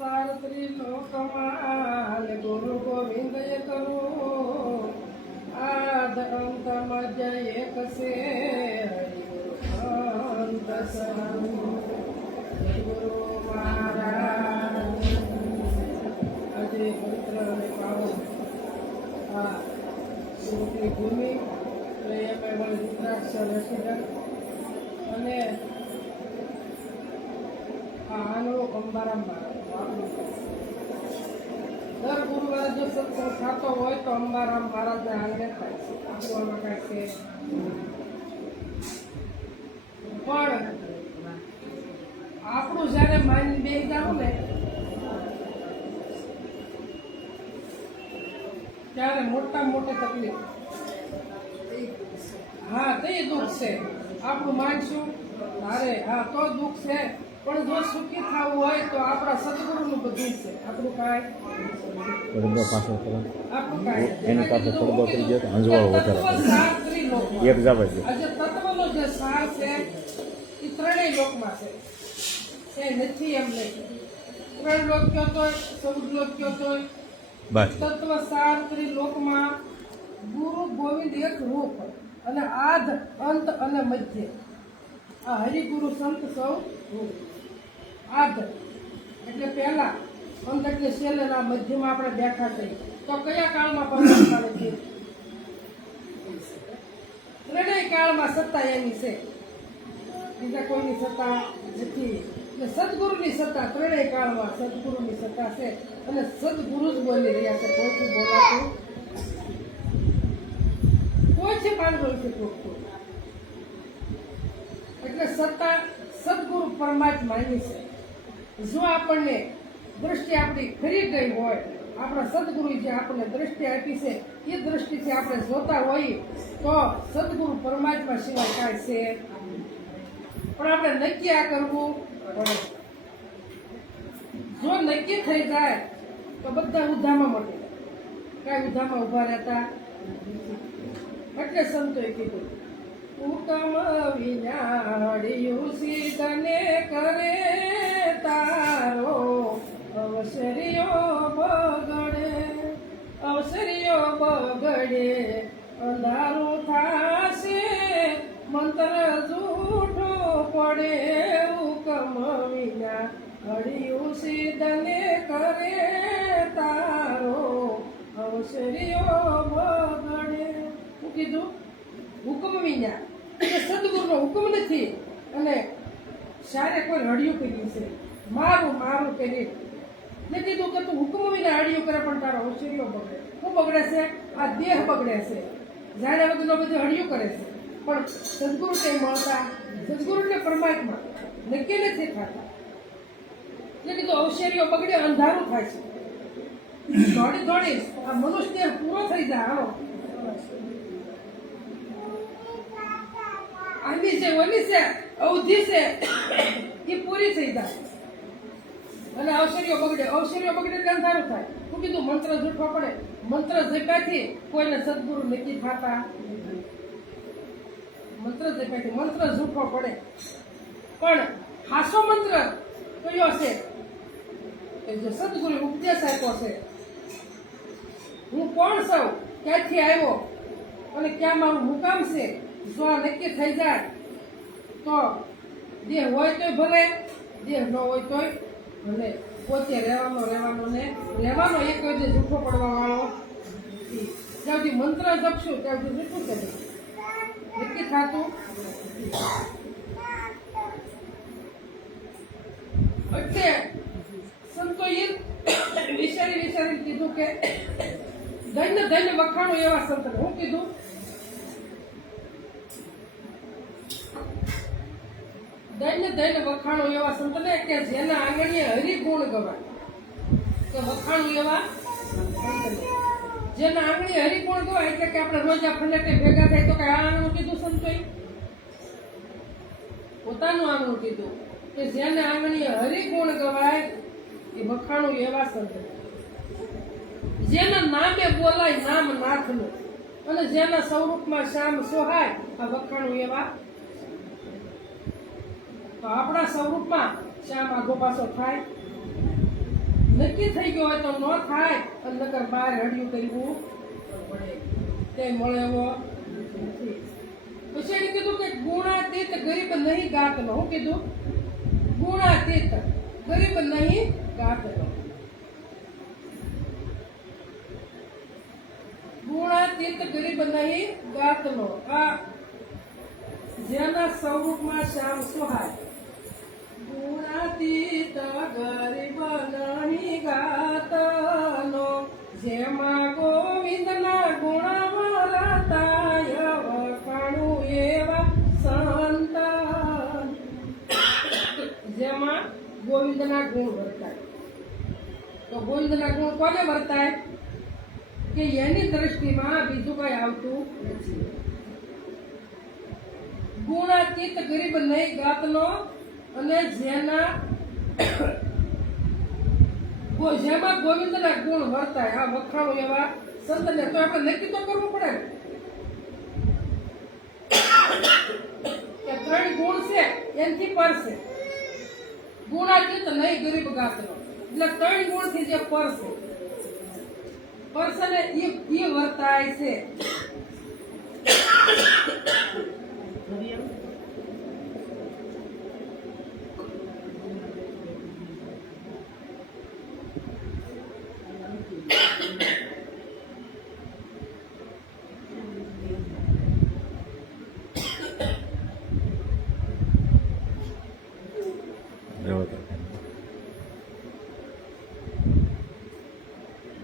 સારત્રી લોકમાલ ગુરુ ગોવિંદ કરો આદ અંત મધ્ય એક સે અંત ગુરુ મહારાજ આજે પવિત્ર અને પાવન આ સુરતની ભૂમિ એમાં રુદ્રાક્ષ રેસિડન્ટ અને આનો અંબારામ મહારાજ દર ગુરુવારે જો સત્સંગ થતો હોય તો અંબારામ મહારાજને આંગણે થાય છે આપવામાં કાંઈ છે પણ આપણું જ્યારે માઇન્ડ બે જાવ ને ત્યારે મોટી તકલીફ હા તે દુઃખ છે આપણું માઇન્ડ શું અરે હા તો દુઃખ છે પણ જો સુખી થવું હોય તો આપણા સદગુરુનું બધું છે આપણું કાંઈ એની પાસે પડદો થઈ ગયો તો અંજવાળો વધારે એક જવા ગયો. આજે તત્વનો જે સાર છે એ ત્રણેય લોકમાં છે એ નથી એમ નહીં ત્રણ લોક કયો તોય ચૌદ લોક કયો તોય તત્વ સાર ત્રિલોકમાં ગુરુ ગોવિંદ એક રૂપ અને આદ અંત અને મધ્ય આ હરિગુરુ સંત સૌ રૂપ આદ એટલે પહેલા અંત એટલે છેલ્લેના મધ્યમાં આપણે બેઠા થઈ તો કયા કાળમાં પરમાત્મા નથી ત્રણેય કાળમાં સત્તા એની છે બીજા કોઈની સત્તા નથી એટલે સદગુરુની સત્તા ત્રણેય કાળમાં સદગુરુની સત્તા છે અને સદગુરુ જ બોલી રહ્યા છે કોઈથી બોલાતું કોઈ છે પાંડવ છે ટોકતું એટલે સત્તા સદગુરુ પરમાત્માની છે જો આપણને દૃષ્ટિ આપણી ખરી ગઈ હોય આપણા સદગુરુ જે આપણને દૃષ્ટિ આપી છે એ દૃષ્ટિથી આપણે જોતા હોઈએ તો સદગુરુ પરમાત્મા સિવાય કાંઈ છે પણ આપણે નક્કી આ કરવું પડે જો નક્કી થઈ જાય તો બધા ઉધામાં મળે કાંઈ ઉધામાં ઉભા રહેતા એટલે સંતોએ કીધું ઉત્તમ વિનાળિયું સીધને કરે તારો અવસરીઓ બગડે અંધારું થાશે મંત્ર જૂઠો પડે હુકમ વિના હળિયું સીધને કરે તારો અવસરીઓ બગડે શું કીધું હુકમ વિના એ સદગુરુનો હુકમ નથી અને સારે કોઈ હળિયું કર્યું છે મારું કરી મેં કીધું કે તું હુકમ વિના હળિયું કરે પણ તારો હોશિયારીઓ બગડે શું બગડે છે આ દેહ બગડે છે જાણે વગરનો બધું હળિયું કરે છે પણ સદગુરુ કઈ મળતા સદગુરુ એટલે પરમાત્મા નક્કી નથી થતા એટલે કીધું હોશિયારીઓ બગડે અંધારું થાય છે દોડી આ મનુષ્ય દેહ પૂરો થઈ જાય હાલો આની છે ઓની છે અવધિ છે એ પૂરી થઈ જાય અને અવસરીઓ બગડે એટલે અંધારું થાય શું કીધું મંત્ર જૂઠો પડે મંત્ર જપાથી કોઈને સદગુરુ નક્કી થતા મંત્ર જપાથી મંત્ર જૂઠો પડે પણ હાસો મંત્ર કયો છે કે જે સદગુરુ ઉપદેશ આપ્યો છે હું કોણ છું ક્યાંથી આવ્યો અને ક્યાં મારું મુકામ છે જો આ નક્કી થઈ જાય તો દેહ હોય તોય ભલે દેહ ન હોય તોય ભલે પોતે રહેવાનો ને રહેવાનો એક જ જૂઠો પડવા વાળો જ્યાં સુધી મંત્ર જપશું ત્યાં સુધી જૂઠું છે નક્કી થતું એટલે સંતોએ વિચારી કીધું કે ધન્ય વખાણો એવા સંતને હું કીધું ધન્ય વખાણો એવા સંતને કે જેના આંગણીએ હરિગુણ ગવાય કે વખાણું એવા જેના આંગણીએ હરિગુણ ગવાય એટલે કે આપણે રોજ આ ફંડે ભેગા થાય તો કઈ આંગણું કીધું સંતોએ પોતાનું આંગણું કીધું કે જેના આંગણીએ હરિગુણ ગવાય એ વખાણું એવા સંત જેના નામે બોલાય નામ નાથનું અને જેના સ્વરૂપમાં શ્યામ સોહાય આ વખાણું એવા તો આપણા સ્વરૂપમાં શ્યામ આગો પાછો થાય નક્કી થઈ ગયો હોય તો ન થાય અને નકર બહાર હડિયું કરવું પડે તે મળે એવો નથી. પછી એને કીધું કે ગુણાતીત ગરીબ નહીં ગાતનો. હું કીધું? ગુણાતીત ગરીબ નહીં ગાતનો. ગુણાતીત ગરીબ નહીં ગાતનો. આ જેના સ્વરૂપમાં શ્યામ સુહાય. ગુણાતીત ગરીબ નહીં ગાતનો, જેમાં ગોવિંદના ગુણ વરતાય, વખાણું એવા સંત. જેમાં ગોવિંદના ગુણ વર્તાય. તો ગોવિંદના ગુણ કોને વર્તાય? કે એની દ્રષ્ટિમાં બીજું કઈ આવતું નથી. ગુણાતીત ગરીબ નહીં ગાતનો, અને જેમાં ગોવિંદના ગુણ વર્તાય, આ વખાણો એવા સંતને. તો આપણે નક્કી તો કરવું પડે કે 3 ગુણ છે એનાથી પર છે. ગુણાતીત નહીં ગરીબ ગાતનો એટલે 3 ગુણથી જે પર છે, પરસને ઈ વર્તાય છે.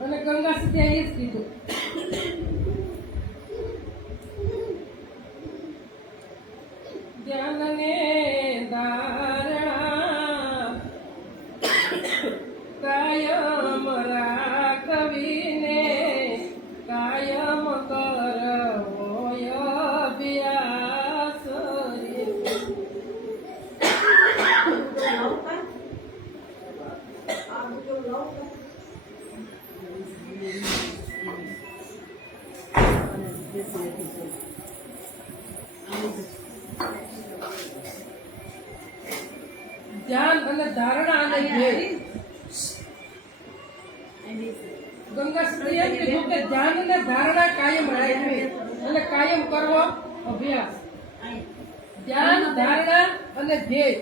અને ગંગા સત્યા એ જ કીધું. ધ્યાનને ધારણા કાયમ રાખવીને, કાયમ કરવો અભ્યાસ. ધ્યાન અને ધારણા અને ધ્યેય. ગંગા સત્ય એમ કીધું કે ધ્યાન અને ધારણા કાયમ રાખવી અને કાયમ કરવો અભ્યાસ. ધ્યાન, ધારણા અને ધ્યેય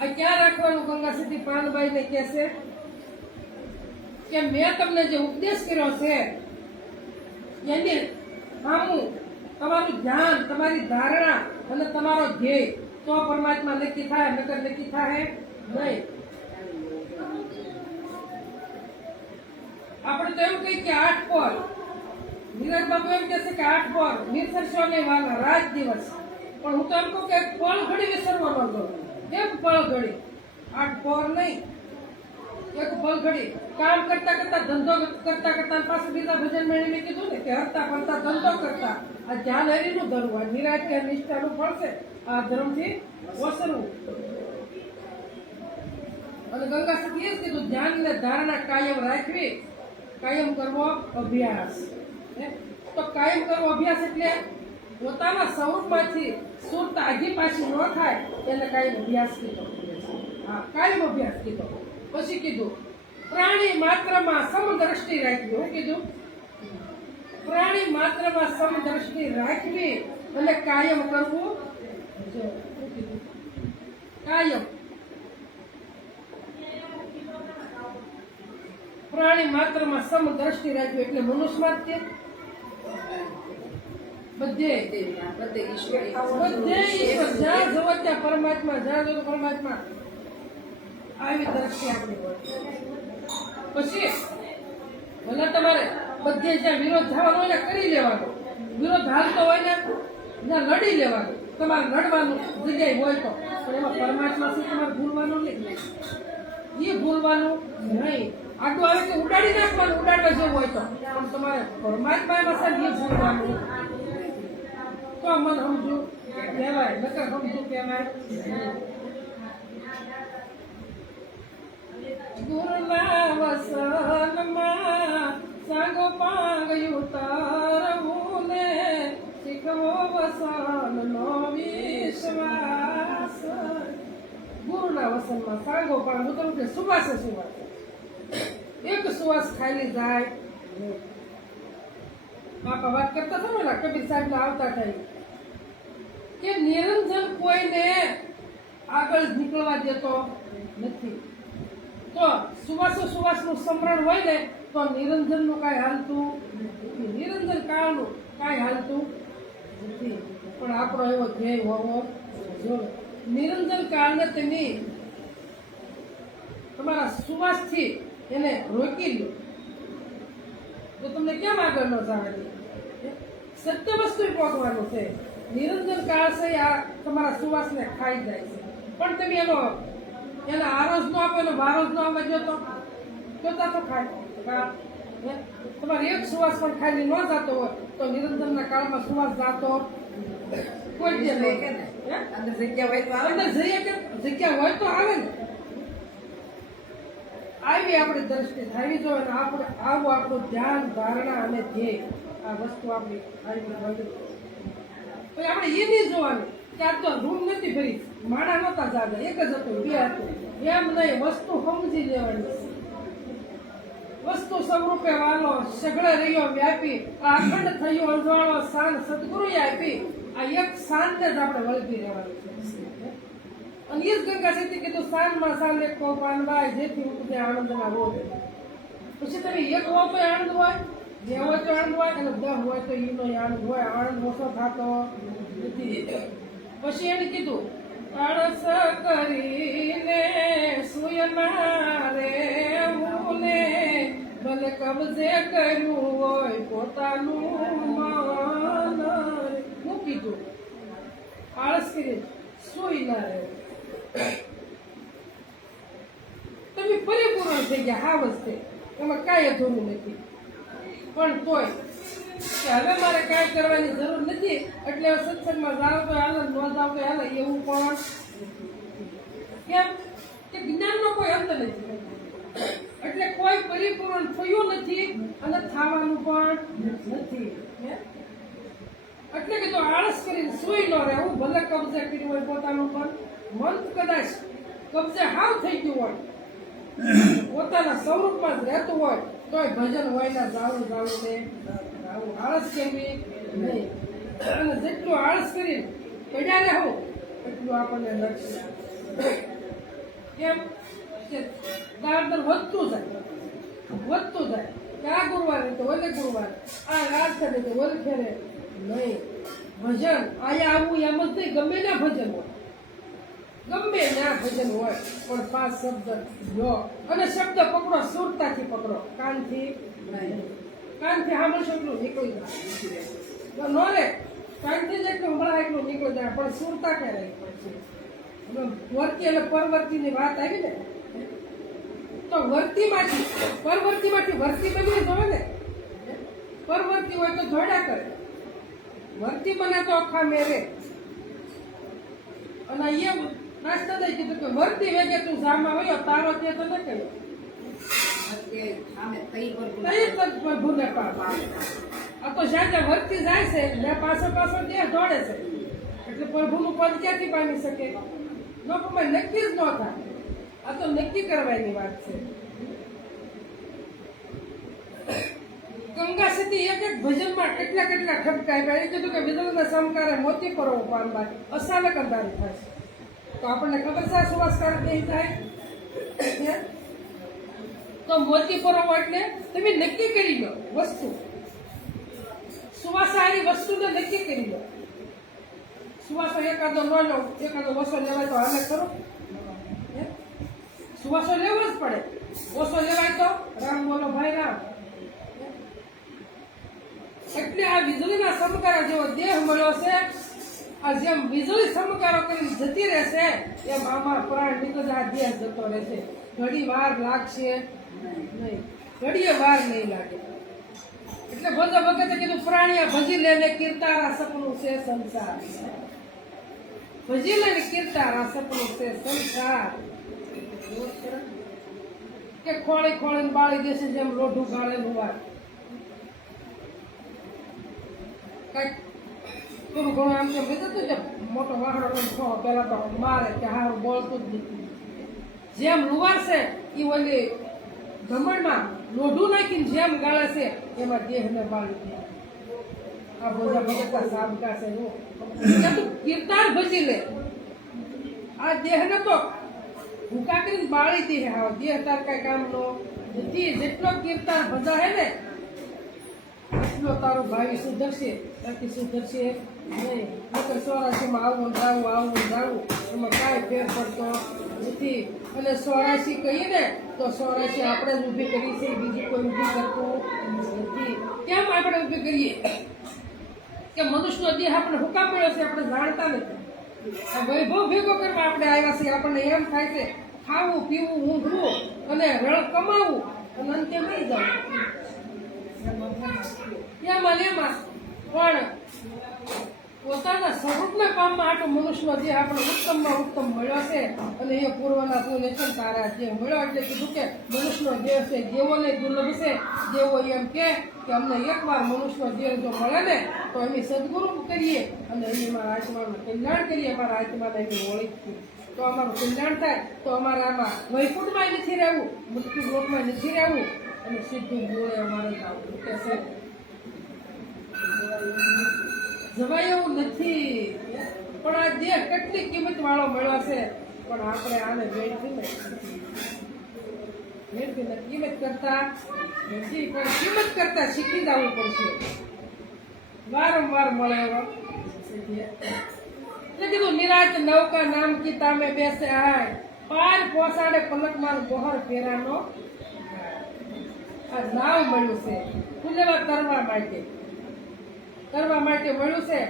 આ ક્યાં રાખવાનું? ગંગા સતી પાનબાઈ ને કહેશે કે મેં તમને જે ઉપદેશ કર્યો છે એની સામું તમારું ધ્યાન, તમારી ધારણા અને તમારો ધ્યેય, તો પરમાત્મા નક્કી થાય, નકર નક્કી થાય નહીં. આપણે તો એવું કહીએ કે 8 પર. નીરજ બાબુ એમ કહે છે કે 8 પર નિર્સરશો નહીં વાલા રાત દિવસ. પણ હું તો એમ કહું કે પળ ઘડી વિસરવાનો હતો. એક પળ ઘડી, 8 પર નહીં, એક પળ ઘડી. કામ કરતા કરતા, ધંધો કરતા કરતા, પાછું બીજા ભજન મેળવીને કીધું ને કે હરતા ફરતા ધંધો કરતા આ ધ્યાન હરીનું ધરવું, આ નિરાશ કે નિષ્ઠાનું ફળ છે. આ ધર્મથી ઓસરવું. અને ગંગા સતી એ જ કીધું ધ્યાન ને ધારણા કાયમ રાખવી, કાયમ કરવો અભ્યાસ. તો કાયમ કરવો અભ્યાસ એટલે પોતાના સ્વરૂપમાંથી સુરતા આઘી પાછી ન થાય એને કાયમ અભ્યાસ કીધો. હા, કાયમ અભ્યાસ કીધો. પછી કીધું પ્રાણી માત્રમાં સમદ્રષ્ટિ રાખવી. હું કીધું? પ્રાણી માત્રમાં સમદ્રષ્ટિ રાખવી અને કાયમ કરવું. કાયમ પ્રાણી માત્રમાં સમદ્રષ્ટિ રાખવી એટલે મનુષ્યમાં જ બધે ઈશ્વર, જ્યાં જવો ત્યાં પરમાત્મા, જ્યાં જવો પરમાત્મા, આવી દ્રષ્ટિ આપણી હોય. પછી ભલે તમારે બધે જ્યાં વિરોધ થવાનો હોય ને કરી લેવાનો, વિરોધ હાલતો હોય ને ત્યાં લડી લેવાનું, તમારે લડવાનું જગ્યાએ હોય તો. પણ એમાં પરમાત્મા શું તમારે ભૂલવાનું નહીં, એ ભૂલવાનું નહીં. આટલું આવે કે ઉડાડી નાખવાનું, ઉડાડવા જેવું હોય તો. પણ તમારે પરમાત્મા એમાં સાહેબ એ ભૂલવાનું તો મન સમજુ કહેવાય, નકર સમજુ કહેવાય. ગુરુના વસનમાં સાગો પાંગ ઉતારવું ને, શીખવો વસનનો વિશ્વાસ. ગુરુના વસનમાં સાગો પાંગ ઉતરવું એટલે સુવાસે સુવાસે. સુવાસ ખાલી જાય. બાપા વાત કરતા હતા ને કબીર સાહેબ ના આવતા થાય કે નિરંજન કોઈને આગળ નીકળવા દેતો નથી. તો સુવાસનું સમરણ હોય ને તો નિરંજનનું કાંઈ હાલતું નથી. નિરંજન કાળનું કાંઈ હાલતું નથી. પણ આપણો એવો ધ્યેય હોવો જોઈએ. નિરંજન કાળને તેની તમારા સુવાસથી એને રોકી લો તો તમને કેમ આગળ ન જવા દે? સત્ય વસ્તુ પહોંચવાનું છે. નિરંજન કાળ છે આ તમારા સુવાસને ખાઈ જાય છે. પણ તમે એના આરોજ નો આપો, એનો બારોજ નો આવવા દો તો ખાય. તમારે એક સુવાસ પણ ખાલી ન જતો હોય તો નિરંજનના કાળમાં સુવાસ જાતો કોઈ જ નહીં. અંદર જગ્યા હોય તો આવે ને. આવી આપણી દ્રષ્ટિ થવી જોઈએ. આપણે આવું આપણું ધ્યાન, ધારણા અને ધ્યેય આ વસ્તુ આપણી આવી હોય. પછી આપણે એ નહીં જોવાનું કે આ તો રૂમ નથી ભરી, માણા નહોતા જાગા, એક જ હતું, બે હતું, એમ નહીં. વસ્તુ સમજી લેવાની. વસ્તુ સ્વરૂપે વાલો સગળે રહ્યો વ્યાપી, આ અખંડ થયો અજવાળો શાન સદગુરુએ આપી. આ એક શાનને જ આપણે વળગી રહેવાનું છે. અને એ જ ગંગા સતી કીધું શાનમાં શાન એક કો પાનવાય જેથી ઉપજે આનંદના રોજ. પછી તમે એક હો તો આનંદ હોય, જે હોય તો આનંદ હોય, અને 10 હોય તો એનો આનંદ હોય. આનંદ ઓછો થતો નથી. પછી એને કીધું આળસ કરીને સુયના રે મુને ભલે કબજે કર્યું હોય પોતાનું મન. હું કીધું આળસ કરી સુઈ ના રહે. તમે પરિપૂર્ણ થઈ ગયા. હા વસ્તે એમાં કાંઈ અધૂરું નથી. પણ તોય કે હવે મારે કાંઈ કરવાની જરૂર નથી એટલે સત્સંગમાં જાવ તો હાલે, ન જાવ તો હાલે, એવું પણ કેમ કે જ્ઞાનનો કોઈ અંત નથી. એટલે કોઈ પરિપૂર્ણ થયું નથી અને થવાનું પણ નથી. એટલે કે તો આળસ કરીને સુઈ ન રહેવું. ભલે કબજે કર્યું હોય પોતાનું પણ મન કદાચ કબજે હાવ થઈ ગયું હોય, પોતાના સ્વરૂપમાં જ રહેતું હોય તોય ભજન હોય ને જાવું ને આળસ કરવી નહીં. અને જેટલું આળસ કરીને પડ્યા રહેવું એટલું આપણને લક્ષ્ય. કેમ કે દાદર વધતું જાય. કે આ ગુરુવારે તો ઓલે ગુરુવારે, આ રાત કરે તો ઓલે ફેરે નહીં. ભજન આયા આવું એમ જ નહીં. ગમે ના ભજન હોય, ગમે ના ભજન હોય, પણ 5 શબ્દ લો અને શબ્દ પકડો, સુરતાથી પકડો, કાનથી સાંભળશો એટલું નીકળી જાય. નો રે કાનથી જ એટલું હમણાં એટલું નીકળી જાય, પણ સુરતા ક્યાં રહી પડશે. વર્તી અને પરવર્તીની વાત આવી ને તો વર્તીમાંથી વર્તી બની જોવે ને. પરવર્તી હોય તો ધોડા કરે, વર્તી બને તો આખા મેરે. અને એ નાસ્તા દઈ કીધું કે વર્તી વેગે તું જામાં વયો તારો તે તો ન કહ્યું. ભૂલે આ તો જ્યાં વર્તી જાય છે ત્યાં પાછો દેહ દોડે છે. એટલે પ્રભુનું પદ ક્યાંથી પામી શકે? ન પ્રમાણે નક્કી જ ન થાય. આ તો નક્કી કરવાની વાત છે. ગંગા સતી એક ભજનમાં કેટલા ઠપકાય. એ કીધું કે વિદળના સમકારે મોતી પરો પામવા અચાનક અંધારું થાય. તો આપણને ખબર છે સુવાસકાર નહીં થાય. તો મોતી પરો એટલે તમે નક્કી કરી લો વસ્તુ. સુવાસાની વસ્તુને નક્કી કરી લો. સુવાસો એકાદો ન લો, એકાદો ઓછો લેવાય તો હાલે ખરો? સુવાસો લેવો જ પડે. ઓછો લેવાય તો રામ બોલો ભાઈ રામ. એટલે આ વીજળીના સમકારા જેવો દેહ મળ્યો છે. આ જેમ વીજળી સમકારો કરીને જતી રહેશે એમ આમાં પ્રાણ નીકળી આ દેહ જતો રહેશે. ઘડી વાર લાગશે નહીં, ઘડીએ વાર નહીં લાગે. એટલે ભજો વખતે કીધું પ્રાણીયા ભજી લેને કીર્તારા સપનું છે સંસાર. ભજી લેને કીર્તારા સપનું છે સંસાર. કે ખોળી બાળી દેશે જેમ લોઢું ગાળેલું વાત. કઈક થોડું ઘણું આમ તેમ લીધું હતું. મોટો વાહડો પેલા તો મારે કે હારું બોલતું જ નથી. જેમ લુવાર છે એ ઓલી ઘમંડમાં લોઢું નાખીને જેમ ગાળે છે એમાં દેહને બાળી દે. આ બધા ભગતના સાબકા છે તું કીર્તાન ભજી લે. આ દેહને તો ભૂકા કરીને બાળી દે. હા દેહ તાર કઈ કામનો નથી. જેટલો કીર્તાન ભજા હે ને એટલો તારો ભાવિ સુધરશે, બાકી સુધરશે નહીં. નકર 84 આવું જાવું એમાં કાંઈ ફેર પડતો નથી. અને 84 કહીએ ને તો 84 આપણે જ ઊભી કરી છે, બીજું કોઈ ઊભી કરતું નથી. કેમ આપણે ઊભી કરીએ કે મનુષ્યનો દેહ આપણે હુકામ મળ્યો છે આપણે જાણતા નથી. આ વૈભવ ભેગો કરવા આપણે આવ્યા છીએ. આપણને એમ થાય છે ખાવું પીવું ઊંઘવું અને રળ કમાવું અને અંતે નહીં જવું એમાં પણ પોતાના સ્વરૂપના કામમાં આટલો મનુષ્યનો દેહ આપણે ઉત્તમમાં ઉત્તમ મળ્યો છે. અને એ પૂર્વના પુણ્ય તારા જે મળ્યો એટલે કીધું કે મનુષ્યનો દેહ છે જેવો ને દુર્લભ છે. જેવો એમ કે અમને એકવાર મનુષ્યનો દેહ જો મળે ને તો એની સદગુરુ કરીએ અને એમાં આત્માનું કલ્યાણ કરીએ. અમારા આત્માને એની ઓળખીએ તો અમારું કલ્યાણ થાય. તો અમારા આમાં વૈકુંઠમાં નથી રહેવું, મૃત્યુ લોકમાં નથી રહેવું અને સીધું જોડે અમારે જવું કે છે જવાય એવું નથી. પણ આ દેહ કેટલી કિંમત વાળો મળ્યો છે. પણ આપણે આને વેઠીને કિંમત કરતા નથી. પણ કિંમત કરતા શીખી જવું પડશે. વારંવાર મળે એવો એટલે કીધું નિરાજ નૌકા નામ કી તામે બેસે આય પાર પોસાડે પલકમાં બહોર ફેરાનો. આ નાવ મળ્યું છે પૂજવા કરવા માટે મળ્યું છે.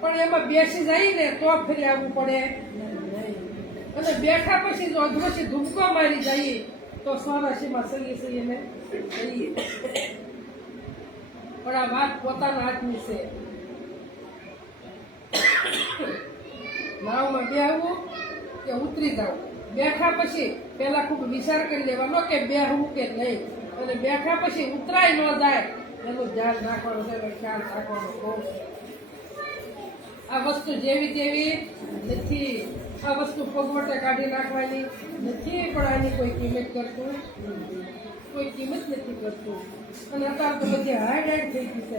પણ એમાં બેસી જાય ને તો ફરી આવવું પડે અને બેઠા પછી જો અધવચ્ચે ધૂમકો મારી જઈએ તો 84માં સહી ને જઈએ. પણ આ વાત પોતાના હાથની છે. નાવમાં બેહવું કે ઉતરી જવું. બેઠા પછી પેલા ખૂબ વિચાર કરી લેવાનો કે બેહવું કે નહીં. અને બેઠા પછી ઉતરાય ન જાય એનું ધ્યાન રાખવાનું છે, ખ્યાલ રાખવાનો બહુ છે. આ વસ્તુ જેવી તેવી નથી. આ વસ્તુ પગવટે કાઢી નાખવાની નથી. પણ આની કોઈ કિંમત કરતું કોઈ કિંમત નથી કરતું. અને અત્યારે તો બધી હાઈડાઈટ થઈ ગઈ છે.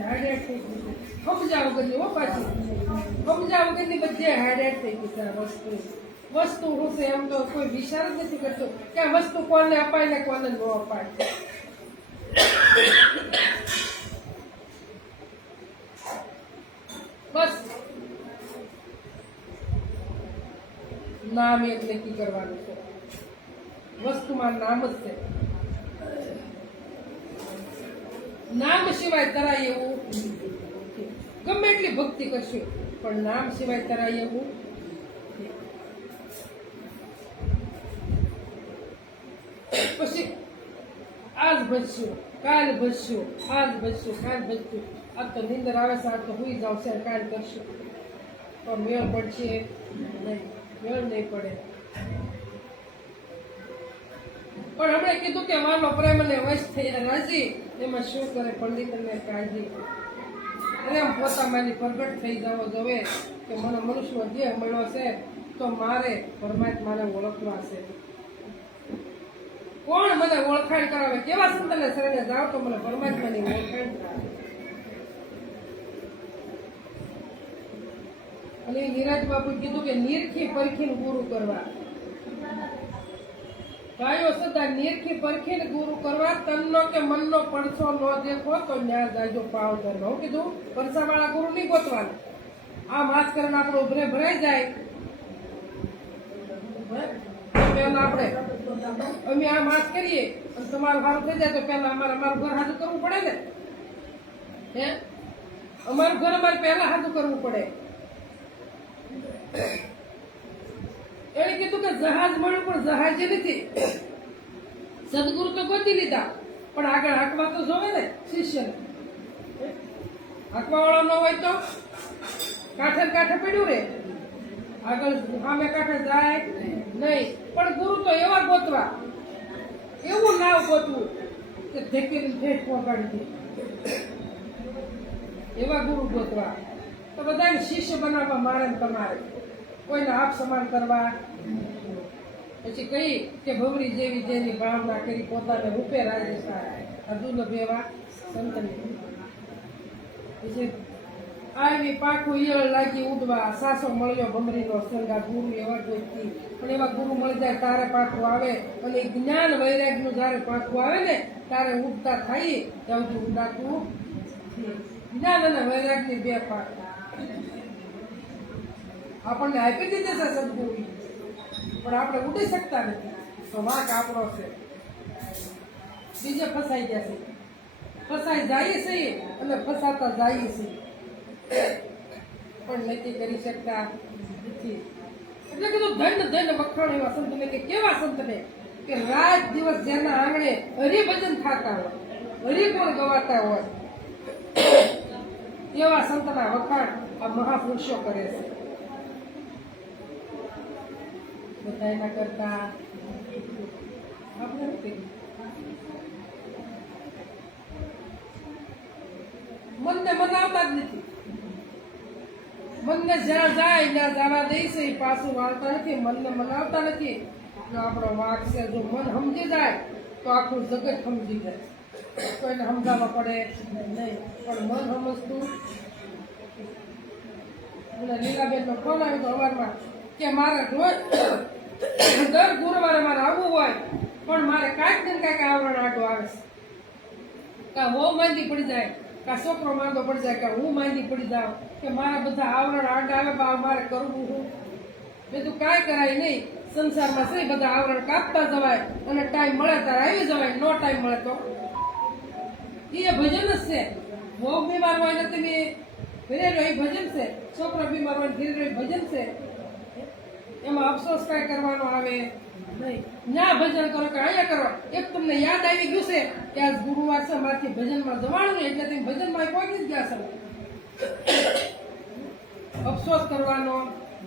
સમજા વગરની હો પાછી સમજા વગરની બધી હાઈડાઈટ થઈ ગઈ છે. આ વસ્તુ હું છે એમ તો કોઈ વિચાર જ નથી કરતું કે આ વસ્તુ કોને અપાય ને કોને ન અપાય. બસ નામ એક નક્કી કરવાનું છે. વસ્તુમાં નામ જ છે. નામ સિવાય તરાય એવું ગમે એટલી ભક્તિ કરશું પણ નામ સિવાય તરાય એવું. પછી આજ ભજશું કાલ ભજશું આજ ભજશું કાલ ભજશું. આજ તો નીંદર આવે છે, આજ તો હુઈ જાવ છે, કાલ કરશું તો મેળ પડશે નહીં. મેળ નહીં પડે. પણ હમણે કીધું કે માનો પ્રેમ અને વશ થઈ રાજી એમાં શું કરે પંડિત અને કાળજી. અને એમ પોતામાંની પ્રગટ થઈ જવો જોવે કે મને મનુષ્યનો દેહ મળ્યો છે તો મારે પરમાત્માને ઓળખવા છે. કોણ મને ઓળખાણ કરાવે? કેવા સંતને શરણે જાવ તો મને પરમાત્માની ઓળખાણ કરાવે. અને નિરાજ બાપુ કીધું કે નિરખી પરખીને ગુરુ કરવા. ગાયો સદા નિરખી પરખીને ગુરુ કરવા. તનનો કે મનનો પડછો ન દેખો તો ન્યા જાજો પાવ ધરવા. હું કીધું પરસાવાળા ગુરુ નહીં ગોતવાના. આમ હાથ કરીને આપણો ઉભરે ભરાઈ જાય પેલા આપણે અમે આમ હાથ કરીએ અને તમારું સારું થઈ જાય તો પેલા અમારું ઘર હાજર કરવું પડે ને. હે અમારું ઘર અમારે પહેલા હાજર કરવું પડે. એને કીધું કે જહાજ મળ્યું પણ જહાજ નથી. સદગુરુ તો ગોતી લીધા પણ આગળ હાંકવા તો જોવે ને શિષ્યને. હાંકવા વાળો ન હોય તો કાંઠે પડ્યું રે. આગળ સામે કાંઠે જાય નહીં. પણ ગુરુ તો એવા ગોતવા, એવું નાવ ગોતવું કે ધેકીને ઠેઠ પહોંચાડી દે. એવા ગુરુ ગોતવા. તો બધાને શિષ્ય બનાવવા મારે ને તમારે. કોઈને આપ સમાન કરવા પછી કહી કે ભવરી જેવી જેની ભાવના કરી પોતાને રૂપે રાજી થાય આ દુર્લભ એવા સંતની. પછી આવી પાખું ઈયળ લાગી ઉડવા સાસો મળ્યો ભમરીનો સંગા ગુરુ એવા જોઈતી પણ એવા ગુરુ મળી જાય તારે પાખું આવે અને જ્ઞાન વૈરાગનું જ્યારે પાખું આવે ને ત્યારે ઉડતા થાય ત્યાં સુધી ઉડાતું જ્ઞાન અને વૈરાગની બે પાક આપણને આપી દીધે છે સદગુરુ પણ આપણે ઉડી શકતા નથી તો વાંક આપણો છે. બીજે ફસાઈ ગયા છે, ફસાઈ જાય છે અને ફસાતા જાય છે પણ નથી કરી શકતા નથી. એટલે કીધું ધન ધન વખાણ એવા સંતને કે કેવા સંતને કે રાત દિવસ જેના આંગણે હરિભજન થતા હોય હરિગુણ ગવાતા હોય એવા સંતના વખાણ આ મહાપુરુષો કરે છે. બધા એના કરતા આપણે નથી. મનને મનાવતા જ નથી. મનને જ્યાં જાય ત્યાં જવા દે છે એ પાછું વાળતા નથી. મનને મનાવતા નથી. જો આપણો વાક છે જો મન સમજી જાય તો આખું જગત સમજી જાય. કોઈને સમજાવવા પડે નહીં પણ મન સમજતું. મને લીલાબેનનો ફોન આવ્યો તો અવારમાં કે મારે રોજ દર ગુરુવારે મારે આવવું હોય પણ મારે કાંઈક ને કાંઈક આવરણ આડો આવે છે. કાં વહુ માંદી પડી જાય, કાં છોકરો માંદો પડી જાય, કાં હું માંદી પડી જાઉં કે મારા બધા આવરણ આડા આવે બા મારે કરવું હું. મેં તું કાંઈ કરાય નહીં. સંસારમાં છે બધા આવરણ કાપતા જવાય અને ટાઈમ મળે ત્યારે આવી જવાય. નો ટાઈમ મળે તો એ ભજન જ છે. વહુ બીમાર હોય ને તમે ઘરે રહી ભજન છે. છોકરો બીમાર હોય ઘરે રહી ભજન છે. એમાં અફસોસ કાંઈ કરવાનો આવે નહીં. ના ભજન કરો કે અહીંયા કરો. એક તમને યાદ આવી ગયું છે કે આજ ગુરુવાર છે મારથી ભજનમાં જવાનું ને એટલે તમે ભજનમાં પહોંચી જ ગયા છો. અફસોસ કરવાનો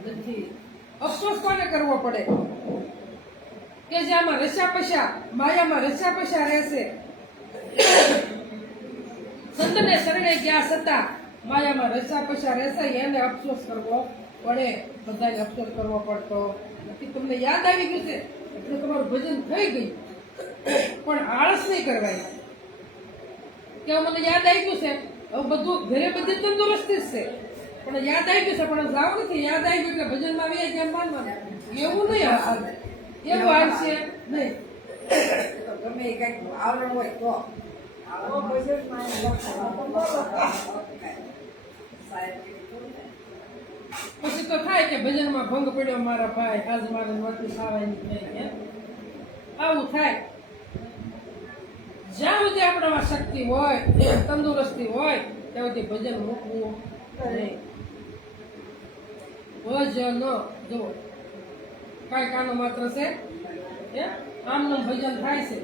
નથી. અફસોસ કોને કરવો પડે કે જે આમાં રસ્યા પસ્યા માયામાં રસ્યા પસ્યા રહેશે. સંતને શરણે ગયા છતાં માયામાં રસ્યા પસ્યા રહેશે એને અફસોસ કરવો પડે. બધાને અફસોસ કરવો પડતો નથી. તમને યાદ આવી ગયું છે એટલે તમારું ભજન થઈ ગયું પણ આળસ નહીં કરવાય કે મને યાદ આવી ગયું છે હવે બધું ઘરે બધી તંદુરસ્તી જ છે પણ યાદ આવી ગયું છે પણ જાવ નથી. યાદ આવી ગયું એટલે ભજનમાં આવી જેમ માનવાનું એવું નહીં હાલે. એવું હાલશે નહીં. ગમે એ કઈક આવરણ હોય તો પછી તો થાય કે ભજનમાં ભંગ પડ્યો મારા ભાઈ આજ મારે નોકરી ખાવાની નહીં. આવું થાય. જ્યાં સુધી આપણામાં શક્તિ હોય તંદુરસ્તી હોય ત્યાં સુધી ભજન મૂકવું નહીં. ભજન જુઓ કાંઈ કાનો માત્ર છે આમનું ભજન થાય છે.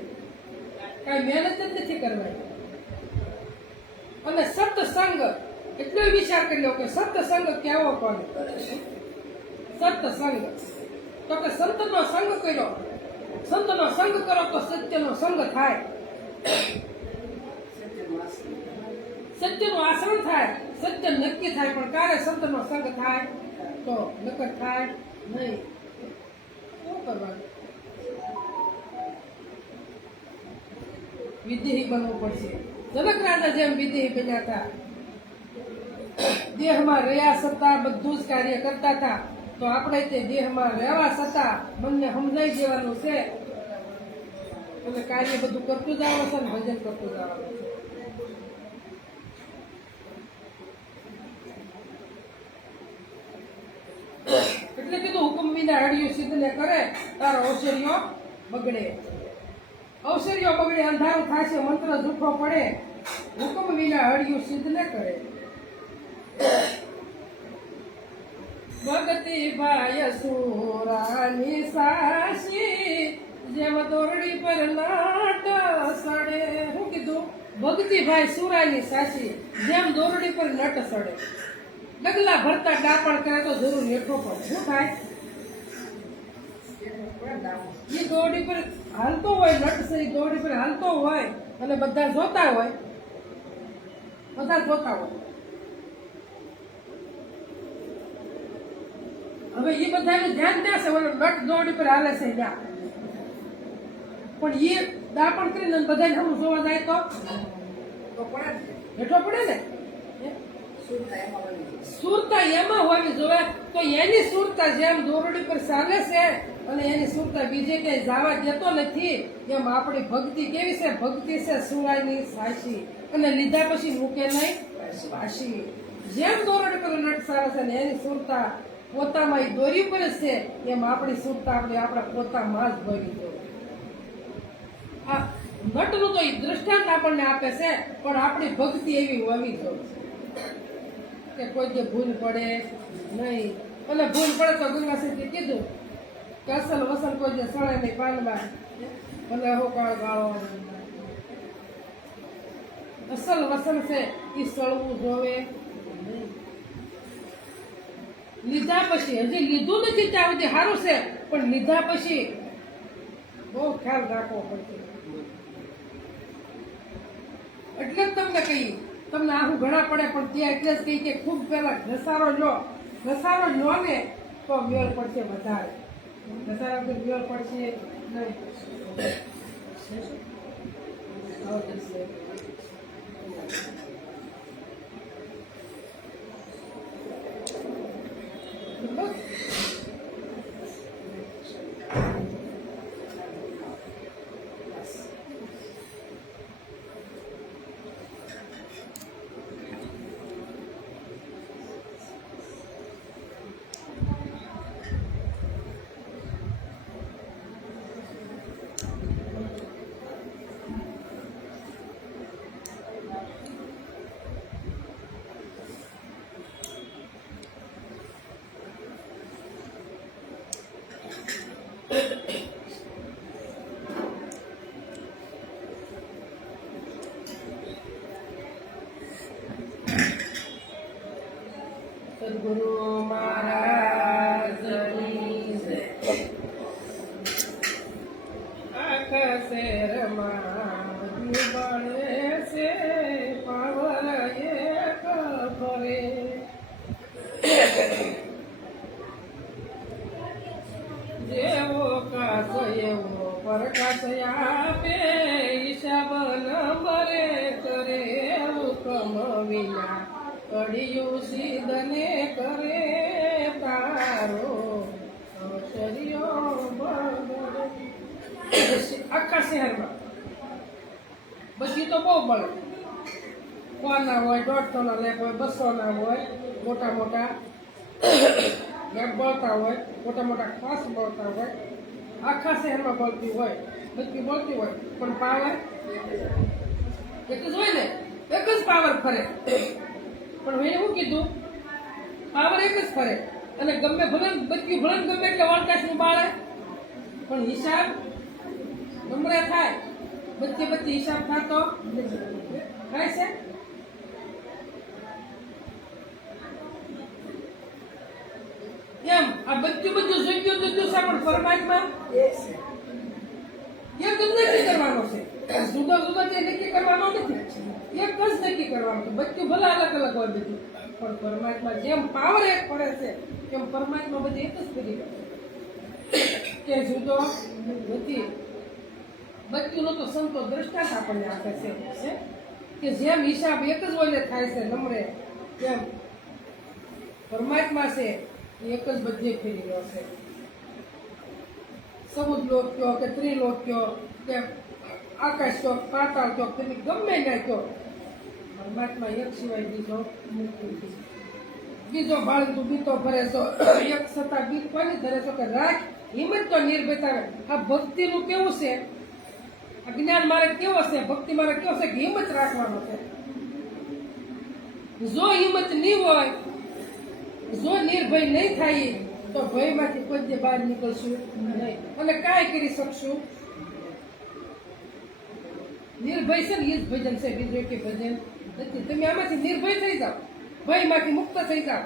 કાંઈ મહેનત જ નથી કરવાની. અને સત્સંગ એટલો વિચાર કરી લો કે સત્સંગ કેવો કોને સત્સંગ તો કે સંતનો સંગ કર્યો. સંતનો સંગ કરો તો સત્યનો સંગ થાય. સત્યનું આચરણ થાય. સત્ય નક્કી થાય પણ ક્યારે સંતનો સંગ થાય તો નકર થાય નહીં. શું કરવાનું? વિદેહી બનવું પડશે. જનક રાજા જેમ વિદેહી બન્યા હતા. દેહમાં રહ્યા છતાં બધું જ કાર્ય કરતા હતા તો આપણે તે દેહમાં રહેવા છતાં મનને સમજાઈ દેવાનું છે અને કાર્ય બધું કરતું જવાનું છે અને ભજન કરતું જવાનું છે. એટલે કીધું હુકમ વિના હડિયું સિદ્ધને કરે તારો ઔષધિઓ બગડે. ઔષધિઓ બગડે અંધારું થશે મંત્ર જૂઠો પડે. હુકમ વિના હડિયું સિદ્ધને કરે. ભગતી ભાઈ સુરાની સાસી જેમ દોરડી પર નાટ સડે. શું કીધું? ભગતી ભાઈ સુરાની સાસી જેમ દોરડી પર નટ સડે. ડગલા ભરતા ડાપણ કરે તો જરૂર હેઠો પડે. શું થાય? એ દોરડી પર હાલતો હોય નટ છે એ દોરડી પર હાલતો હોય અને બધા જોતા હોય હવે એ બધાનું ધ્યાન ત્યાં છે ઓલો નટ દોડી પર હાલે છે ત્યાં પણ એ દાપણ કરીને બધાને હમું જોવા જાય તો પડે ને. હેઠો પડે ને સુરતા એમાં વળી ગઈ. સુરતા એમાં હોવી જોઈએ તો એની સુરતા જેમ દોરડી પર ચાલે છે અને એની સુરતા બીજે ક્યાંય જવા દેતો નથી એમ આપણી ભક્તિ કેવી છે ભક્તિ છે સુરાયની સાચી અને લીધા પછી મૂકે નહીં પાછી જેમ દોરડી પર નટ ચાલે છે ને એની સુરતા પોતામાં ઈ દોરી પર જ છે એમ આપણી સુરતા આપણે આપણા પોતામાં જ ભરી દો આ નટનું તો ઈ દ્રષ્ટાંત આપણને આપે છે પણ આપણી ભક્તિ એવી હોવી જોઈએ કે કોઈ જે ભૂલ પડે નહીં અને ભૂલ પડે તો ગુરુવાસીએ કીધું કે અસલ વસલ કોઈ જે સળે નહીં પાનમાં અને હું કાળ ગાળો અસલ વસલ છે એ સળવું જોવે નહીં. લીધા પછી હજી લીધું નથી ત્યાં સુધી સારું છે પણ લીધા પછી બહુ ખ્યાલ રાખવો પડશે એટલે જ તમને કહી તમને આવું ઘણા પડે પણ ત્યાં એટલે જ કહી કે ખૂબ પેલા ઘસારો લો ને તો મેળ પડશે વધારે ઘસારો તો મેળ પડશે નહીં. સદગુરુ મહારાજની જય. આખા શહેરમાં બળે છે પાવર એક ફરે જેવો કાચ એવો પ્રકાશ આપે હિસાબ નંબરે કરે હુકમ વિના કડિયું સિદ્ધને કરે તારો શરીયો આખા શહેરમાં બધી તો બહુ બળે કોના હોય 150 ના લેપ હોય 200 ના હોય મોટા મોટા લેપ બળતા હોય મોટા મોટા ખાસ બળતા હોય આખા શહેરમાં બળતી હોય બધી બળતી હોય પણ પાવર એક જ હોય ને એક જ પાવર ફરે પણ મેં એવું કીધું પાવર એક જ ફરે અને ગમે ભલે બચ્યું ભલે ગમે એટલે વોલ્ટેજનું બાળે પણ હિસાબ નંબરે થાય બધી હિસાબ થતો થાય છે. એમ આ બધું જોઈ ગયું છે પણ પરમાત્મા એક છે. એક જ નક્કી કરવાનો છે જુદા જુદા જે નક્કી કરવાનો નથી એક જ નક્કી કરવાનું છે બધું ભલે અલગ અલગ હોય બધું પણ પરમાત્મા જેમ પાવર એક પડે છે એમ પરમાત્મા બધી એક જ કરી કે જુદો નથી. બધુંનો તો સંતો દ્રષ્ટાંત આપણને આપે છે કે જેમ હિસાબ એક જ હોય થાય છે નમરે તેમ પરમાત્મા છે એક જ બધે ફેરી રહ્યો છે. સમુદ્ર લોક કયો કે ત્રિલોક કયો કે આકાશ કયો પાતાળ કયો તમે ગમે ના કયો પરમાત્મા એક સિવાય બીજો ભાળતું બીતો ફરે છો એક છતાં બીજ કોની ધરે છો કે રાખ હિંમત તો નિર્ભયતા. આ ભક્તિનું કેવું છે આ જ્ઞાન મારે કેવો છે ભક્તિ મારે કેવો છે કે હિંમત રાખવાનો છે. જો હિંમત નહીં હોય જો નિર્ભય નહીં થાય તો ભયમાંથી કોઈ દે બહાર નીકળશું નહીં અને કાંઈ કરી શકશું. નિર્ભય છે ને એ જ ભજન છે બીજું કે ભજન નથી. તમે આમાંથી નિર્ભય થઈ જાઓ ભયમાંથી મુક્ત થઈ જાઓ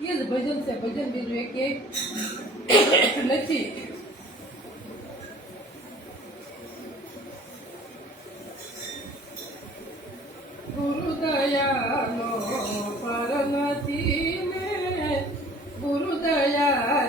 એ જ ભજન છે ભજન બીજું એક નથી. ગુરુ દયાનો પર નથી ને ગુરુ દયા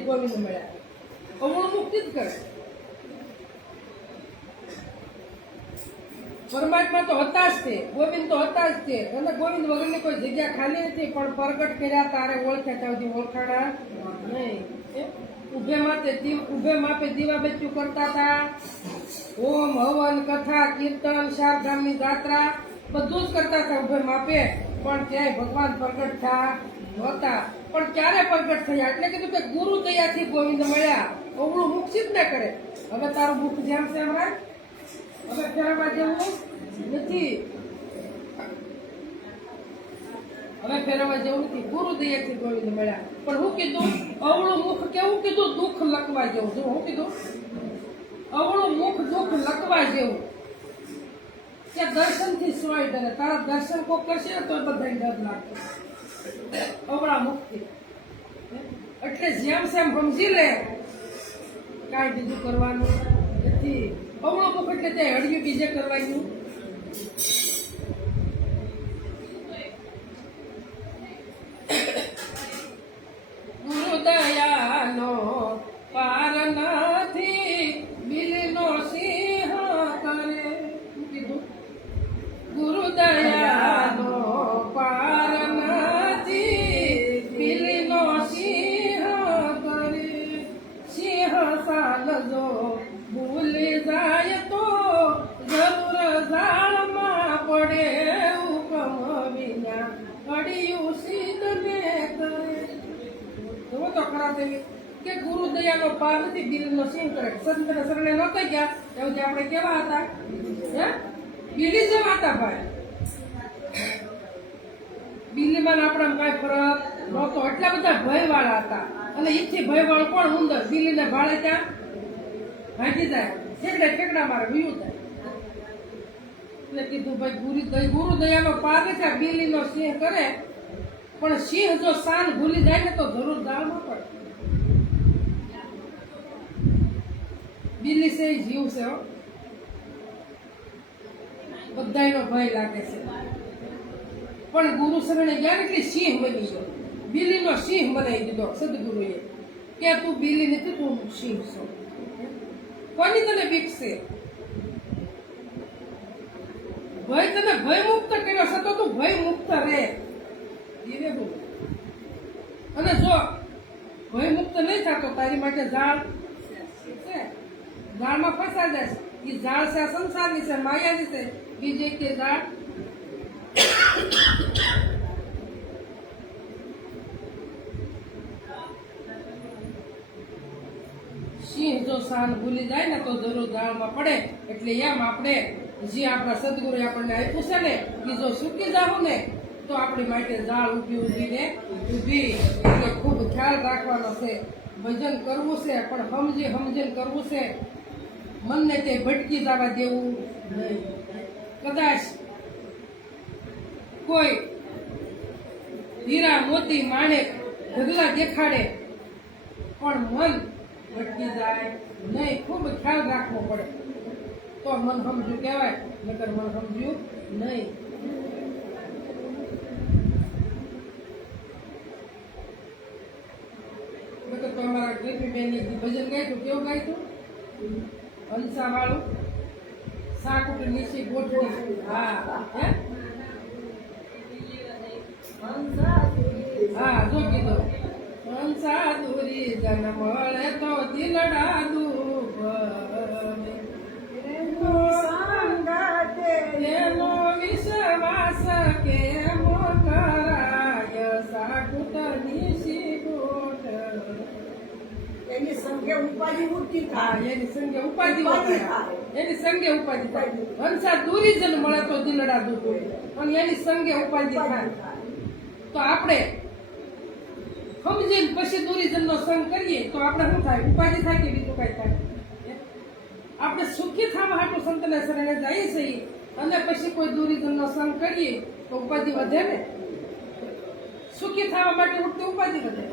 સુધી ગોવિંદ મળ્યા. અવળું મુક્તિ જ કરે. પરમાત્મા તો હતા જ તે, ગોવિંદ તો હતા જ તે, અને ગોવિંદ વગરની કોઈ જગ્યા ખાલી નથી. પણ પ્રગટ કર્યા તારે ઓળખ્યા ત્યાં સુધી ઓળખાણા નહીં. ઉભે માપે દીવાબત્તી કરતા હતા. ઓમ હવન કથા કીર્તન શારગામની જાત્રા બધું જ કરતા હતા ઉભે માપે. પણ ક્યાંય ભગવાન પ્રગટ થયા નહોતા. પણ ક્યારે પ્રગટ થયા એટલે કીધું કે ગુરુ દયાથી ગોવિંદ મળ્યા. અવળું મુખ સિદ્ધ ના કરે. હવે તારું મુખ જેમ છે એમ રાખ. હવે ફેરવવા જેવું નથી. હવે ફેરવવા જેવું નથી. ગુરુ દયાથી ગોવિંદ મળ્યા. પણ હું કીધું અવળું મુખ કેવું કીધું? દુઃખ લખવા જેવું. જો હું કીધું અવળું મુખ દુઃખ લખવા જેવું. કે દર્શનથી સોય ડરે. તારા દર્શન કોક કરશે ને તો બધા ડર લાગશે અવળા મુખથી. એટલે જેમ સેમ સમજી લે, કાંઈ બીજું કરવાનું નથી. અવળો મુખ એટલે તે હળિયું બીજે કરવાનું. ગુરુ દયાનો પાર નથી, બિલનો સિંહ કરે. કીધું ગુરુ દયાનો પાર નથી, બિલનો સિંહ કરે. સિંહ સાલજો ભૂલી જાય તો જરૂર ઝાડમાં પડે. હુકમ વિના અડિયું સીધને કરે. જુઓ તો ખરા થઈ કે ગુરુ દયાનો પાર નથી, બિલનો સિંહ કરે. સંતને શરણે નહોતા ગયા એવું જે આપણે કેવા હતા? હે બિલી જેવા હતા ભાઈ. બિલીમાં આપણા કઈ ફરક નહોતો. એટલા બધા ભય વાળા હતા. અને ઈથી ભય વાળો કોણ? ઉંદર. બિલીને ભાળે ત્યાં ભાગી જાય, ઠેકડા મારે વિયું જાય. એટલે કીધું ભાઈ ગુરુ દયાનો પાર નથી, બિલીનો સિંહ કરે. પણ સિંહ જો શાન ભૂલી જાય ને તો જરૂર દાળમાં પડે. બિલી છે એ જીવ છે હો. બધાયનો ભય લાગે છે. પણ ગુરુ શરણે ગયા એટલે સિંહ બની ગયો. બિલીનો સિંહ બનાવી દીધો સદગુરુએ. કે તું બિલી નથી, તું સિંહ છો. કોની તને બીક છે? ભય તને ભય મુક્ત કર્યો છે તો તું ભય મુક્ત રહે. ધીરે બોલ. અને જો ભય મુક્ત નહીં થતો તારી માટે ઝાડ છે, ઝાડમાં ફસા જાય. એ ઝાડ છે સંસારની છે, માયાની છે. બીજે કે ઝાડ સિંહ જો શાન ભૂલી જાય ને તો જરૂર ઝાડમાં પડે. એટલે એમ આપણે જે આપણા સદગુરુએ આપણને આપ્યું છે ને એ જો સૂકી જાવું ને તો આપણી માટે ઝાડ ઊભી. એટલે ખૂબ ખ્યાલ રાખવાનો છે. ભજન કરવું છે પણ સમજીને કરવું છે. મનને તે ભટકી જવા દેવું નહીં. કદાચ કોઈ હીરા મોતી માણેક ઢગલા દેખાડે પણ મન ભટકી જાય નહીં. ખૂબ ખ્યાલ રાખવો પડે તો મન સમજ્યું કહેવાય, નકર મન સમજ્યું નહીં. તો અમારા કૃષ્ણબેન ભજન ગાયું. કેવું ગાયું? હંસા વાળું સાકુટ નીચે ગોઠવી. હા હા જો કીધો હંસા દૂરી જન મળે તો દિલડા એનો વિશ્વાસ કેમ કરાય? સાકુટ નીચી ગોઠ. એની સંખ્યા ઉપાધિ ઉઠી થાય. એની સંખ્યા ઉપાધિ થાય. હંસા દૂરી જન મળે તો દિલડા દુઃખ. અને એની સંખ્યા ઉપાધિ થાય. તો આપણે સમજીને પછી દૂરીજન નો સંગ કરીએ તો આપણે શું થાય? ઉપાધિ થાય કે બીજું કઈ થાય? આપણે સુખી થવા હાટું સંતને શરણે જઈએ છીએ અને પછી કોઈ દૂરીજન નો સંગ કરીએ તો ઉપાધિ વધે ને. સુખી થવા માટે ઉઠતી ઉપાધિ વધે.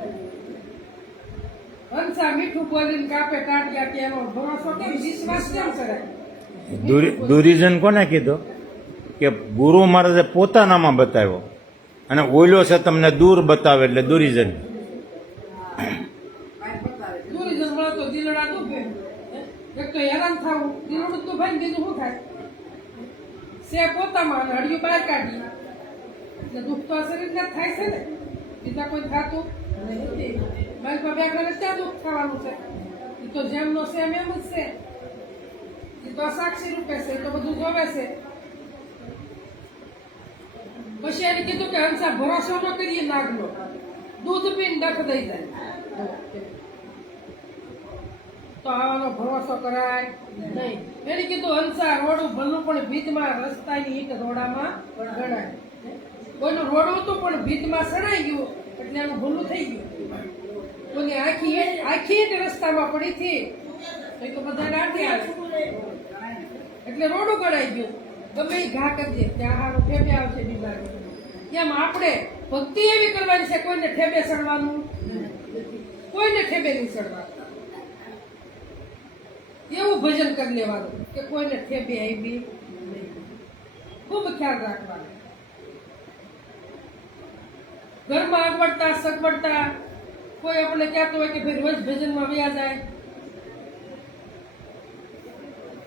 હંસા મીઠું બોલીને કાપે ટાટિયા કે એનો ભરોસો કેમ, વિશ્વાસ કેમ કરાય? દુરીજન કોને કીધો? કે ગુરુ મહારાજે પોતાનામાં બતાવ્યો અને ઓઈલો છે તમને દૂર બતાવે એટલે દુરીજન. મોઢું ભાઈ બીજું શું થાય? સે પોતામાં અને હળિયું બહાર કાઢી એટલે દુઃખ તો શરીરને જ થાય છે ને, બીજા કોઈ થતું નથી. મારી પાસે બેઠાને ત્યાં દુઃખ થવાનું છે? એ તો જેમનો છે એમ જ છે. એ તો સાક્ષી રૂપે છે, એ તો બધું જોવે છે. પછી એને કીધું કે હંસા ભરોસો ન કરીએ નાગનો, દૂધ પીને ડખ દઈ જાય. તો આવાનો ભરોસો કરાય નહીં. એને કીધું હંસા રોડું ભલું પણ ભીતમાં રસ્તાની ઈંટ રોડામાં ગણાય. કોઈનું રોડું હતું પણ ભીતમાં સડાઈ ગયું એટલે એનું ભૂલું થઈ ગયું. કોઈની આખી ઈંટ રસ્તામાં પડી હતી તો બધા દાંડી આવે એટલે રોડું ગણાઈ ગયું. ગમે એ ઘા કરજે ત્યાં હારું ઠેબે આવશે બીમાર. એમ આપણે ભક્તિ એવી કરવાની છે, કોઈને ઠેબે સડવાનું, કોઈને ઠેબે નહીં સડવાનું. એવું ભજન કરી લેવાનું કે કોઈને ઠેબે આવી નહીં. ખૂબ ખ્યાલ રાખવાનો. ઘરમાં અગવડતા સગવડતા કોઈ આપણે કહેતું હોય કે ભાઈ રોજ ભજનમાં વ્યા જાય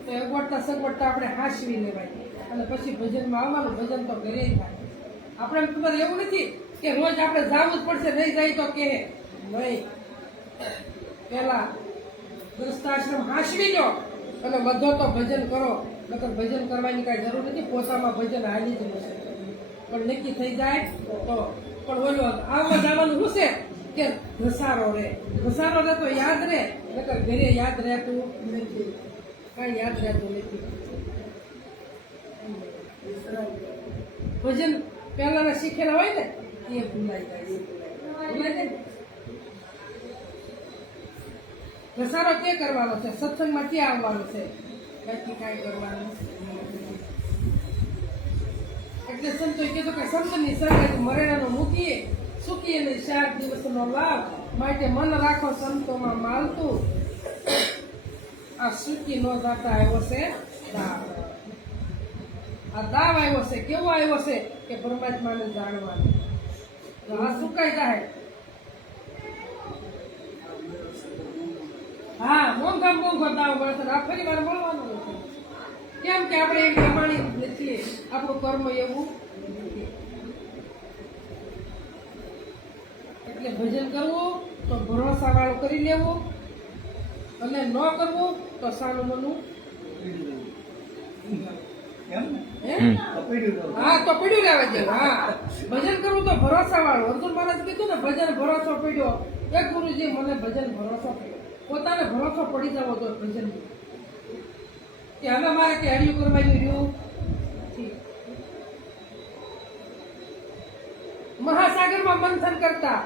તો અગવડતા સગવડતા આપણે હાંસવી લેવાય અને પછી ભજનમાં આવવાનું. ભજન તો ઘરે થાય. આપણે ખબર એવું નથી કે રોજ આપણે જવું જ પડશે, નહીં જાય તો કે નહીં. પેલા ગૃહસ્થાશ્રમ હાંસવી લો અને બધો તો ભજન કરો. નકર ભજન કરવાની કાંઈ જરૂર નથી. પોતામાં ભજન હાલી જ હશે પણ નક્કી થઈ જાય તો. પણ ઓલો આવવા જવાનું શું છે કે ઘસારો રે, ઘસારો રે તો યાદ રે, નકર ઘરે યાદ રહેતું નથી, કાંઈ યાદ રહેતું નથી. ભજન પહેલાના શીખેલા હોય ને એ ભૂલાઈ જાય. ઘસારો કે કરવાનો છે, સત્સંગમાં ક્યાં આવવાનો છે, બાકી કાંઈ કરવાનું નથી. એટલે સંતોએ કીધું કે સંતની સંગત મરેણાનો મૂકીએ, સુકીએ નહીં 4 દિવસનો લાભ, માટે મન રાખો સંતોમાં માલતું. આ સુકી નો જાતા આવ્યો છે દાવ. આ દાવ આવ્યો છે, કેવો આવ્યો છે કે પરમાત્માને જાણવાનું. આ સુકાઈ જાય. હા, મોંઘો દાવ મળશે. આ ફરી વાર મળવાનો નથી. કેમ કે આપણે એમ પ્રમાણિત નથી, આપણું કર્મ એવું નથી. એટલે ભજન કરવું તો ભરોસા વાળું કરી લેવું અને ન કરવું તો સાનું મનું. હા, તો પીડ્યું લેવા જેવું. હા, ભજન કરવું તો ભરોસા વાળું. અર્જુન મહારાજ કીધું ને ભજન ભરોસો પડ્યો. એક ગુરુજી મને ભજન ભરોસો પડ્યો. પોતાને ભરોસો પડી જવો તો ભજન કે હવે મારે કે હરિયું કરવાનું રહ્યું. મહાસાગરમાં મંથન કરતા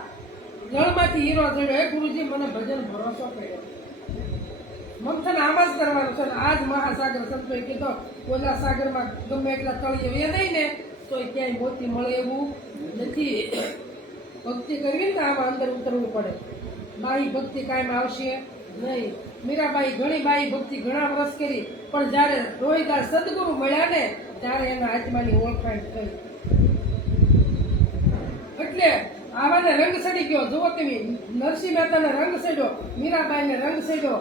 જળમાંથી હીરો જડ્યો. એ ગુરુજી મને ભજન ભરોસો પડ્યો. મંથન આમાં જ કરવાનું છે. આજ મહાસાગર સંતોએ કીધો ઓલા સાગરમાં ગમે એટલા તળિયે એ નહીં ને તો ક્યાંય મોતી મળે એવું નથી. ભક્તિ કરવી ને આમાં અંદર ઉતરવું પડે. બાઈ ભક્તિ કાયમ આવશે નહીં. મીરાબાઈ ઘણી બાઈ ભક્તિ ઘણા વર્ષ કરી પણ જયારે રોહિદાસ સદગુરુ મળ્યા ને ત્યારે એના આત્માની ઓળખાણ થઈ. એટલે આવાને રંગ સડી ગયો. જુઓ તમે, નરસિંહ મહેતાને રંગ સડ્યો, મીરાબાઈને રંગ સડ્યો,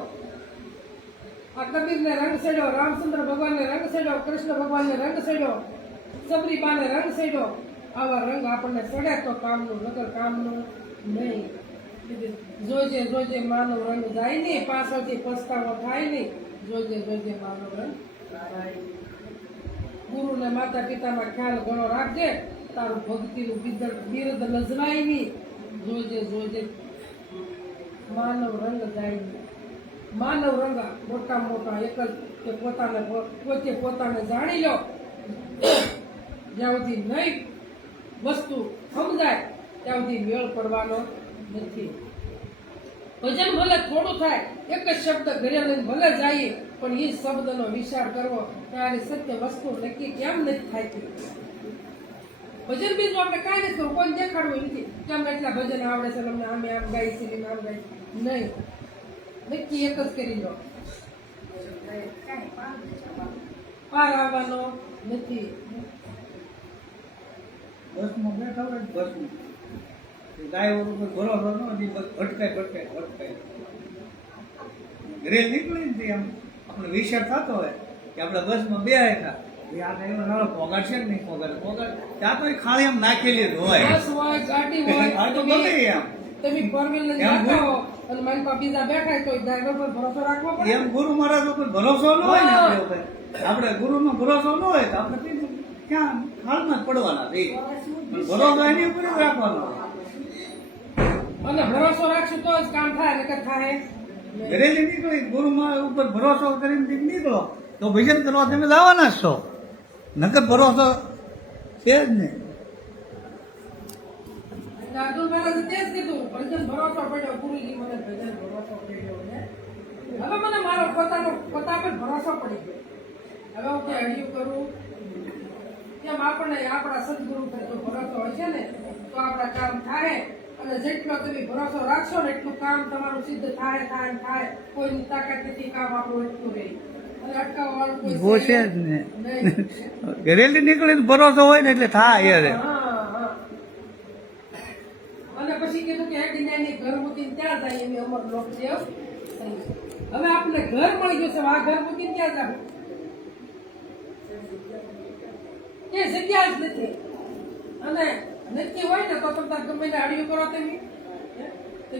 આ કબીરને રંગ સડ્યો, રામચંદ્ર ભગવાનને રંગ સડ્યો, કૃષ્ણ ભગવાનને રંગ સડ્યો, સબરીબાને રંગ સડ્યો. આવા રંગ આપણને સડે તો કામનું, નકર કામનું નહીં. જોજે જોજે માનો રંગ જાય નહીં, પાછળથી પસ્તાવો થાય નહીં. જોજે જોજે માનો રંગ. ગુરુ ને માતા પિતામાં ખ્યાલ ઘણો રાખજે, તારું ભક્તિનું બિરદ લજવાય નહીં. જોજે જોજે માનવ રંગ જાય નહીં. માનવ રંગ મોટા મોટા એક જ કે પોતાને જાણી લો. જ્યાં સુધી નહીં વસ્તુ સમજાય ત્યાં સુધી મેળ પડવાનો નથી. ભજન ભલે થોડું થાય, એક જ શબ્દ ઘરે લઈને ભલે જઈએ પણ એ શબ્દનો વિચાર કરવો ત્યારે સત્ય વસ્તુ નક્કી કેમ નથી થતી. ભજન બીજું આપણે કાંઈ નથી કરવું, કોઈ દેખાડવું નથી કેમ એટલા ભજન આવડે છે, અમને આમે આમ ગાઈ છે આમ ગાઈ નહીં. નક્કી એક જ કરી લો, પાર આવવાનો નથી. બસમાં બેઠા હોય બસમાં ગાય ઉપર ભરોસો ન ભટકાય ઘરે નીકળી ને આમ આપણે વિચાર થતો હોય કે આપણે બસમાં બે હતા એ આ ટાઈમે નાનો પોગાડ છે કે નહીં પોગાડ ત્યાં તો એ ખાલી એમ નાખેલી જ હોય બસ હોય ગાડી હોય આ તો ગમે એમ તમે ફોર વ્હીલર એમ જતા હો અને મારી પાસે બીજા બેઠા હોય તો ડ્રાઈવર પર ભરોસો રાખવો પડે એમ ગુરુ મહારાજ ઉપર ભરોસો ન હોય ને આપણે ઉપર આપણે ગુરુનો ભરોસો ન હોય તો આપણે ક્યાં હાલમાં જ પડવાના છે પણ ભરોસો એની ઉપર જ રાખવાનો અને ભરોસો રાખશું તો જ કામ થાય નકર થાય ઘરેથી નીકળી ગુરુ ઉપર ભરોસો કરીને નીકળો તો ભજન કરવા તમે જવાના જ છો નકર ભરોસો છે જ નહીં અબ્દુલ મહારાજે તે જ કીધું ભજન ભરોસો પડ્યો ગુરુજી મને ભજન ભરોસો પડ્યો ને હવે મને મારો પોતા પર ભરોસો પડી ગયો હવે હું કે હડિયું કરું કેમ આપણને આપણા સદગુરુ પર જો ભરોસો હોય છે ને તો આપણા કામ થાય અને જેટલો તમે ભરોસો રાખશો ને એટલું કામ તમારું સિદ્ધ થાય કોઈની તાકાત નથી કામ આપણું એટલું રહે અને અટકાવવાનું કોઈ બહુ છે જ ને નહીં. ઘરેથી નીકળીને ભરોસો હોય ને એટલે થાય યાર હા. અને પછી કીધું કે હેડીની ઘર મૂકીને ત્યાં જાય એવી અમર લોક છે હવે આપણે ઘર મળી ગયું છે આ ઘર મૂકીને ક્યાં જાવ એ જગ્યા જ નથી અને નક્કી હોય ને તો તમે ગમે તે આડિયું કરો તમે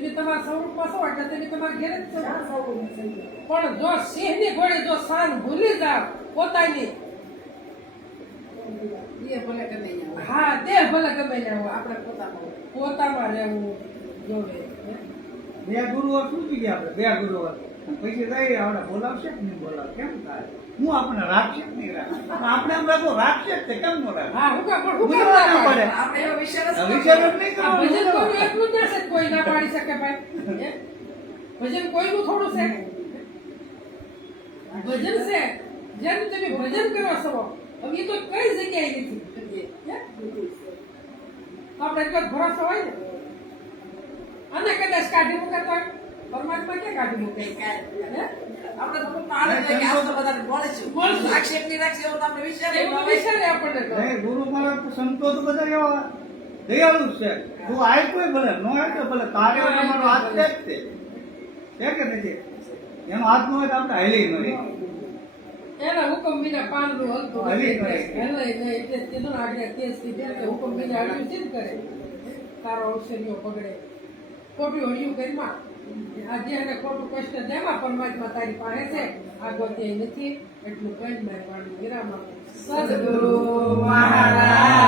તમારા સ્વરૂપમાં છો એટલે તમે તમારા ઘેર જ છો પણ જો સિંહની ઘોડે જો શાન ભૂલી જાવ પોતાની હા તે ભલે ગમે જાવ આપણે પોતામાં રહેવું જોડે બે ગુરુવાર ચૂકી ગયા આપણે બે ગુરુવાર પછી જઈએ આપણે બોલાવશે કે નહીં બોલાવે કેમ થાય હું આપણે રાખશે કે નહીં રાખે આપણે એમ રાખો રાખશે જ તે કેમ ન રાખે હા હું કામ ગુજરાત પડે આપણે એવો વિચાર જ વિચાર જ નહીં આ ભજન કરવાનો કોઈનું એટલું જ નથી કોઈ ના પાડી શકે ભાઈ હે? ભજન કોઈનું થોડું છે ભજન છે જેનું તમે ભજન કરો છો હવે એ તો કઈ જગ્યાએ નથી હે? આપણે એટલો જ ભરોસો હોય ને અને કદાચ કાઢી મૂકે તો પરમાત્મા ક્યાં કાઢી મૂકે હે? આપણે તો પાડે છે કે આ તો બધાને બોલીશું રાખશે કે નહીં રાખશે એવું તો આપણે વિચારીએ એવું વિચારે આપણને તો નહીં, ગુરુ મહારાજ તો સંતો તો બધા એવા દયાળુ જ છે તું આય કોઈ ભલે નો આય તો ભલે તારે તમારો હાથ છે જ તે છે કે નથી એનો હાથ ન હોય તો આપણે હાલી નહીં એના હુકમ વિના પાંદડું હલતું હલી કરે. હલે નહીં એટલે કીધું ને આગળ તેજ કીધું કે હુકમ વિના હળિયું ચીજ કરે તારો અવસરીઓ બગડે ખોટું હળિયું કરીમાં આજે એને ખોટું કષ્ટ દેવા પરમાત્મા તારી પાસે છે આ ગોતે નથી એટલું કઈ મારી વાણી વિરામ આપો. સદગુરુ મહારાજ